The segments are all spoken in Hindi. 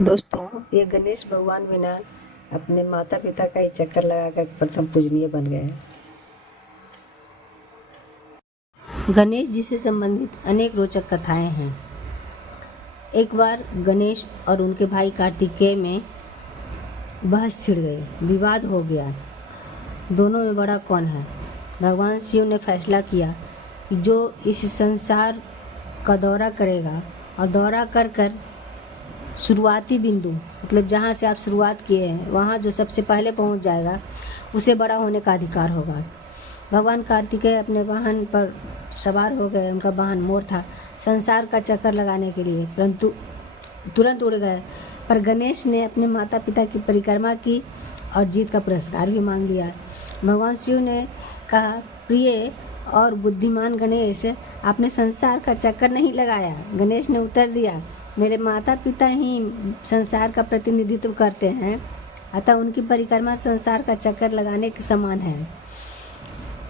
दोस्तों, ये गणेश भगवान भी ना अपने माता पिता का ही चक्कर लगाकर प्रथम पूजनीय बन गए। गणेश जी से संबंधित अनेक रोचक कथाएं हैं। एक बार गणेश और उनके भाई कार्तिकेय में बहस छिड़ गई, विवाद हो गया। दोनों में बड़ा कौन है। भगवान शिव ने फैसला किया कि जो इस संसार का दौरा करेगा और दौरा कर कर शुरुआती बिंदु मतलब जहाँ से आप शुरुआत किए हैं वहाँ जो सबसे पहले पहुँच जाएगा उसे बड़ा होने का अधिकार होगा। भगवान कार्तिकेय अपने वाहन पर सवार हो गए। उनका वाहन मोर था, संसार का चक्कर लगाने के लिए, परंतु तुरंत उड़ गए। पर गणेश ने अपने माता पिता की परिक्रमा की और जीत का पुरस्कार भी मांग लिया। भगवान शिव ने कहा, प्रिय और बुद्धिमान गणेश, आपने संसार का चक्कर नहीं लगाया। गणेश ने उत्तर दिया, मेरे माता पिता ही संसार का प्रतिनिधित्व करते हैं, अतः उनकी परिक्रमा संसार का चक्कर लगाने के समान है।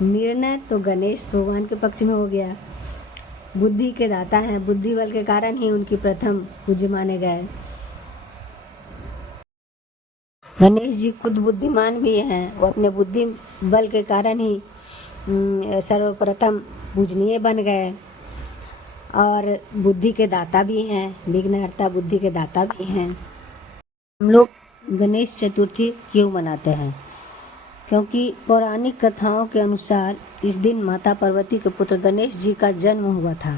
निर्णय तो गणेश भगवान के पक्ष में हो गया। बुद्धि के दाता हैं, बुद्धि बल के कारण ही उनकी प्रथम पूज्य माने गए। गणेश जी खुद बुद्धिमान भी हैं, वो अपने बुद्धि बल के कारण ही सर्वप्रथम पूजनीय बन गए और बुद्धि के दाता भी हैं, विघ्नहर्ता बुद्धि के दाता भी हैं। हम लोग गणेश चतुर्थी क्यों मनाते हैं? क्योंकि पौराणिक कथाओं के अनुसार इस दिन माता पार्वती के पुत्र गणेश जी का जन्म हुआ था।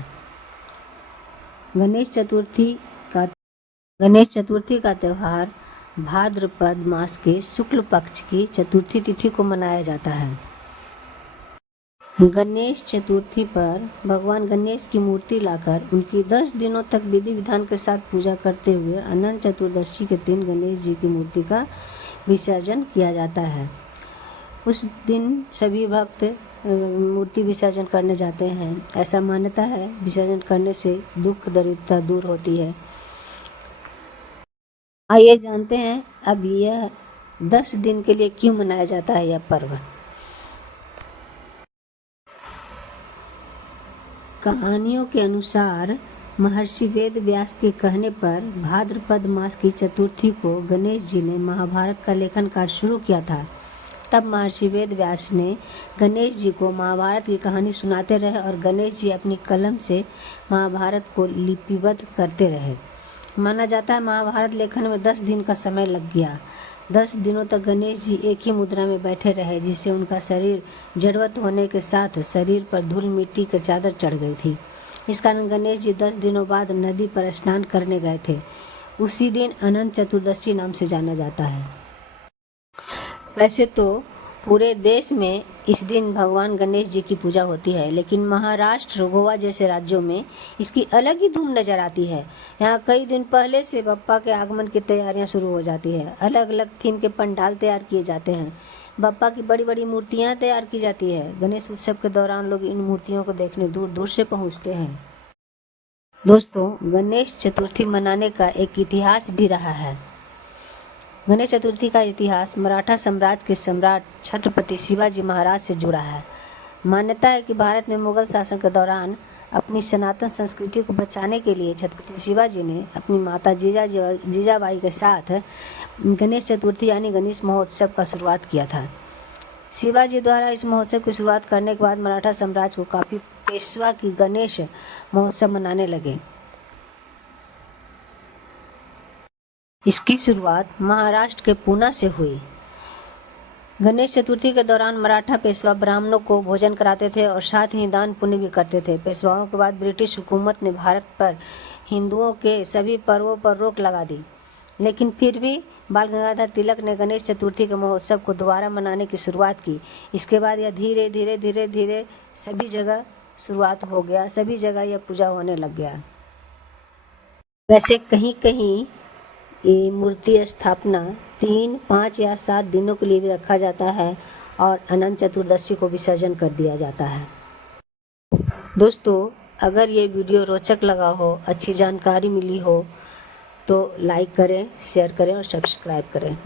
गणेश चतुर्थी का त्यौहार भाद्रपद मास के शुक्ल पक्ष की चतुर्थी तिथि को मनाया जाता है। गणेश चतुर्थी पर भगवान गणेश की मूर्ति लाकर उनकी 10 दिनों तक विधि विधान के साथ पूजा करते हुए अनंत चतुर्दशी के दिन गणेश जी की मूर्ति का विसर्जन किया जाता है। उस दिन सभी भक्त मूर्ति विसर्जन करने जाते हैं। ऐसा मान्यता है, विसर्जन करने से दुख दरिद्रता दूर होती है। आइए जानते हैं अब यह 10 दिन के लिए क्यों मनाया जाता है यह पर्व। कहानियों के अनुसार महर्षि वेद व्यास के कहने पर भाद्रपद मास की चतुर्थी को गणेश जी ने महाभारत का लेखन कार्य शुरू किया था। तब महर्षि वेद व्यास ने गणेश जी को महाभारत की कहानी सुनाते रहे और गणेश जी अपनी कलम से महाभारत को लिपिबद्ध करते रहे। माना जाता है महाभारत लेखन में 10 दिन का समय लग गया। 10 दिनों तक गणेश जी एक ही मुद्रा में बैठे रहे, जिससे उनका शरीर जड़वत होने के साथ शरीर पर धूल मिट्टी की चादर चढ़ गई थी। इस कारण गणेश जी 10 दिनों बाद नदी पर स्नान करने गए थे। उसी दिन अनंत चतुर्दशी नाम से जाना जाता है। वैसे तो पूरे देश में इस दिन भगवान गणेश जी की पूजा होती है, लेकिन महाराष्ट्र, गोवा जैसे राज्यों में इसकी अलग ही धूम नजर आती है। यहाँ कई दिन पहले से बप्पा के आगमन की तैयारियां शुरू हो जाती है। अलग अलग थीम के पंडाल तैयार किए जाते हैं। बप्पा की बड़ी बड़ी मूर्तियां तैयार की जाती है। गणेश उत्सव के दौरान लोग इन मूर्तियों को देखने दूर दूर से पहुँचते हैं। दोस्तों, गणेश चतुर्थी मनाने का एक इतिहास भी रहा है। गणेश चतुर्थी का इतिहास मराठा साम्राज्य के सम्राट छत्रपति शिवाजी महाराज से जुड़ा है। मान्यता है कि भारत में मुगल शासन के दौरान अपनी सनातन संस्कृति को बचाने के लिए छत्रपति शिवाजी ने अपनी माता जीजाबाई के साथ गणेश चतुर्थी यानी गणेश महोत्सव का शुरुआत किया था। शिवाजी द्वारा इस महोत्सव की शुरुआत करने के बाद मराठा साम्राज्य को काफ़ी पेशवा की गणेश महोत्सव मनाने लगे। इसकी शुरुआत महाराष्ट्र के पूना से हुई। गणेश चतुर्थी के दौरान मराठा पेशवा ब्राह्मणों को भोजन कराते थे और साथ ही दान पुण्य भी करते थे। पेशवाओं के बाद ब्रिटिश हुकूमत ने भारत पर हिंदुओं के सभी पर्वों पर रोक लगा दी, लेकिन फिर भी बाल गंगाधर तिलक ने गणेश चतुर्थी के महोत्सव को दोबारा मनाने की शुरुआत की। इसके बाद यह धीरे धीरे सभी जगह शुरुआत हो गया, सभी जगह यह पूजा होने लग गया। वैसे कहीं कहीं ये मूर्ति स्थापना 3, 5 या 7 दिनों के लिए भी रखा जाता है और अनंत चतुर्दशी को विसर्जन कर दिया जाता है। दोस्तों, अगर ये वीडियो रोचक लगा हो, अच्छी जानकारी मिली हो तो लाइक करें, शेयर करें और सब्सक्राइब करें।